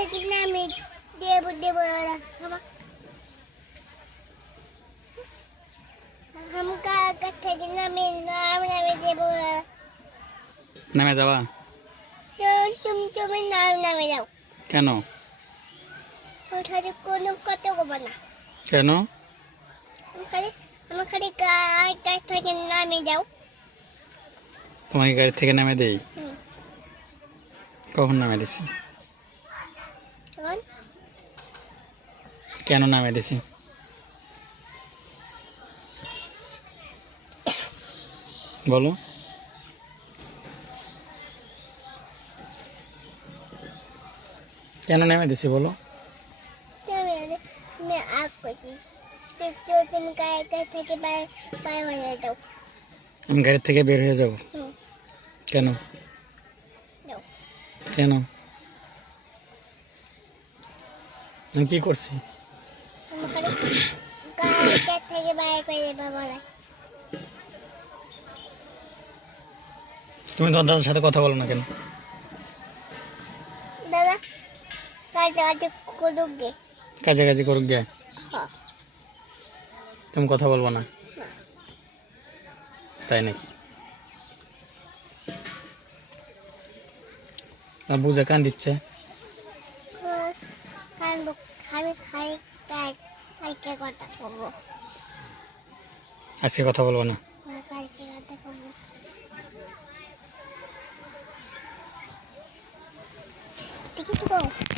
থেকে নামে দেব দেব हमका कट्ठे के नामे नाम नामे देव নামে যাবা तुम नाम नामे जाओ কেন हम खाली कोनो कतो को बना কেন हम खाली कट्ठे के नामे जाओ তোমাকে গাড়ি থেকে নামে দেই কখন নামে দিছি और কেন নামে দিছি বলো কেন নামে দিছি বলো क्या मैं आग कोशिश तो तुम कट्ठे के बाय बाय बना दो আমি গাড়ি থেকে বের হয়ে যাব কেন जाओ কেন আমি কি করছি हम खाली कट्ठे के बाय करे बाबा তুমি তোমার দাদার সাথে কথা বলো না কেন दादा काटे को दोगे কাছাকাছি করুক গে हाँ তুমি কথা বলবো না তাই নাকি আর বুঝে কান দিচ্ছে কান খাই খাই কালকে কথা করবো আজকে কথা বলবো না কালকে কথা করবো ঠিক আছে